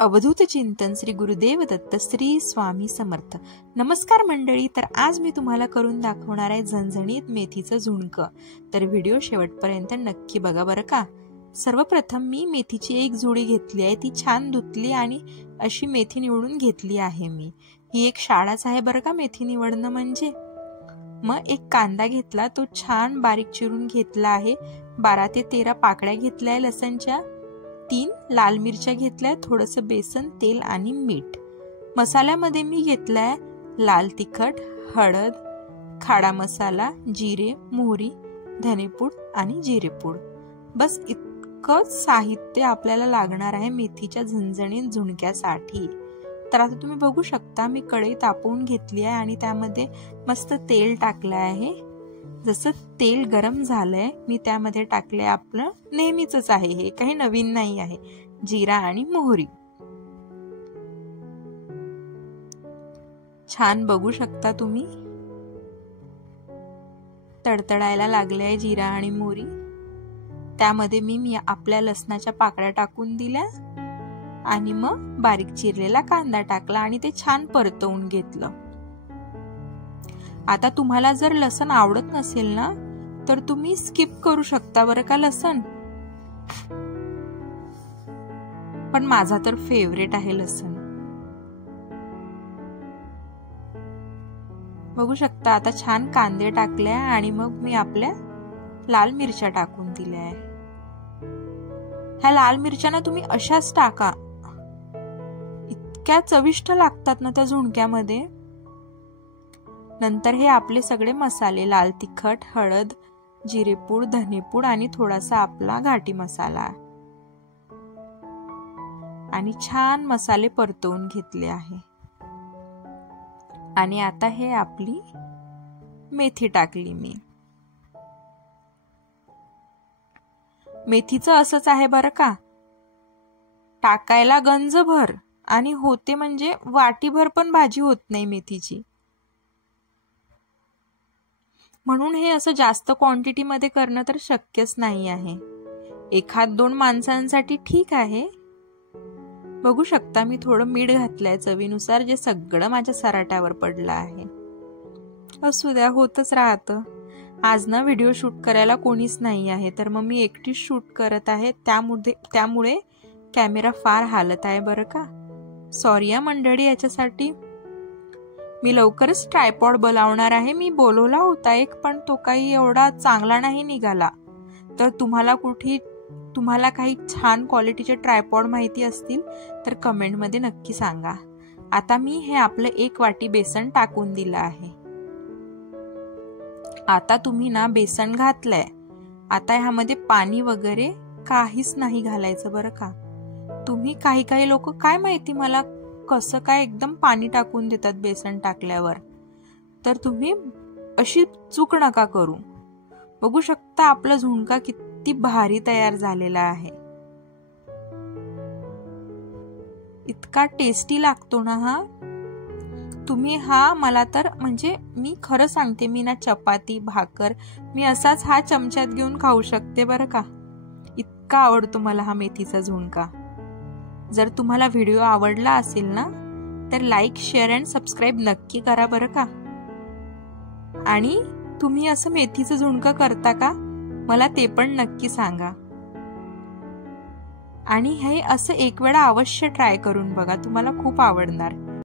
अवधूत चिंतन श्री गुरुदेव दत्त श्री स्वामी समर्थ। नमस्कार मंडळी, तर आज मी तुम्हाला करून दाखवणार आहे झणझणीत मेथीचं झुणकं। तर व्हिडिओ शेवटपर्यंत नक्की बघा बरं का। सर्वप्रथम मी मेथीची एक जुडी घेतली आहे, ती छान धुतली आणि अशी मेथी निवडून घेतली आहे। मी ही एक शाळाच आहे बरं का मेथी निवडणं म्हणजे। मग एक कांदा घेतला, तो छान बारीक चिरून घेतला आहे। 12 ते 13 पाकळ्या घेतल्या आहे लसणच्या। 3 लाल मिरच्या घेतल्या, थोडंसं बेसन, तेल आणि मीठ। मसाल्यामध्ये मी घेतलाय लाल तिखट, हळद, खडा मसाला, जिरे, मोहरी, धनेपूड आणि जिरेपूड। बस इतकंच साहित्य आपल्याला लागणार आहे मेथीच्या झणझणीत झुणक्यासाठी। तर आता तुम्ही बघू शकता, मी कढई तापवून घेतली आहे आणि त्यामध्ये मस्त तेल टाकलं आहे। जसं तेल गरम झालंय, मी त्यामध्ये टाकले आपलं नेहमीच आहे, हे काही नवीन नाही आहे, जिरा आणि मोहरी। छान बघू शकता तुम्ही, तडतडायला लागले जिरा आणि मोहरी। त्यामध्ये मी आपल्या लसणाच्या पाकळ्या टाकून दिल्या आणि मग बारीक चिरलेला कांदा टाकला आणि ते छान परतवून घेतलं। आता तुम्हाला जर लसण आवडत नसेल ना, तर तुम्ही स्किप करू शकता बरं का लसण, पण माझा तर फेवरेट आहे लसण। बघू शकता, आता छान कांदे टाकले आणि मग मी आपल्या लाल मिरच्या टाकून दिल्या आहे। ह्या लाल मिरच्या ना तुम्ही अशाच टाका, इतक्या चविष्ट लागतात ना त्या झुणक्यामध्ये। नंतर हे आपले सगळे मसाले, लाल तिखट, हळद, जिरेपूड, धनेपूड आणि थोडासा आपला घाटी मसाला, आणि छान मसाले परतवून घेतले आहे। आणि आता हे आपली मेथी टाकली मी। मेथीचं असंच आहे बरं का, टाकायला गंजभर आणि होते म्हणजे वाटीभर पण भाजी होत नाही मेथीची। म्हणून हे असं जास्त क्वांटिटी मध्ये करणं तर शक्यच नाही आहे। 1-2 माणसांसाठी ठीक आहे। बघू शकता, मी थोडं मीठ घातलंय चवीनुसार, जे सगळं माझ्या सराट्यावर पडलं आहे। असू द्या, होतच राहतं। आज ना व्हिडिओ शूट करायला कोणीच नाही आहे, तर मग मी एकटीच शूट करत आहे, त्यामुळे कॅमेरा फार हालत आहे बरं का। सॉरी या मंडळी याच्यासाठी। मी लवकरच ट्रायपॉड बोलावणार आहे। मी बोलवला होता एक, पण तो काही एवढा चांगला नाही निघाला। तर तुम्हाला काही छान क्वालिटीचे ट्रायपॉड माहिती असतील तर कमेंट मध्ये नक्की सांगा। आता मी हे आपलं 1 वाटी बेसन टाकून दिलं आहे। आता तुम्ही ना बेसन घातलंय, आता ह्यामध्ये पाणी वगैरे काहीच नाही घालायचं बरं का। तुम्ही काही लोक काय माहिती मला कसं काय एकदम पाणी टाकून देतात बेसन टाकल्यावर, तर तुम्ही अशी चूक नका करू। बघू शकता आपला झुणका किती भारी तयार झालेला आहे। इतका टेस्टी लागतो ना हा। तुम्ही मला तर म्हणजे मी खरं सांगते, मी ना चपाती, भाकर मी असाच हा चमच्यात घेऊन खाऊ शकते बरं का। इतका आवडतो मला हा मेथीचा झुणका। जर तुम्हाला व्हिडिओ आवडला असेल ना, तर लाईक, शेअर अँड सबस्क्राईब नक्की करा बरं का। आणि तुम्ही असं मेथीचं झुणकं करता का, मला ते पण नक्की सांगा। आणि हे असं एक वेळा अवश्य ट्राय करून बघा, तुम्हाला खूप आवडणार।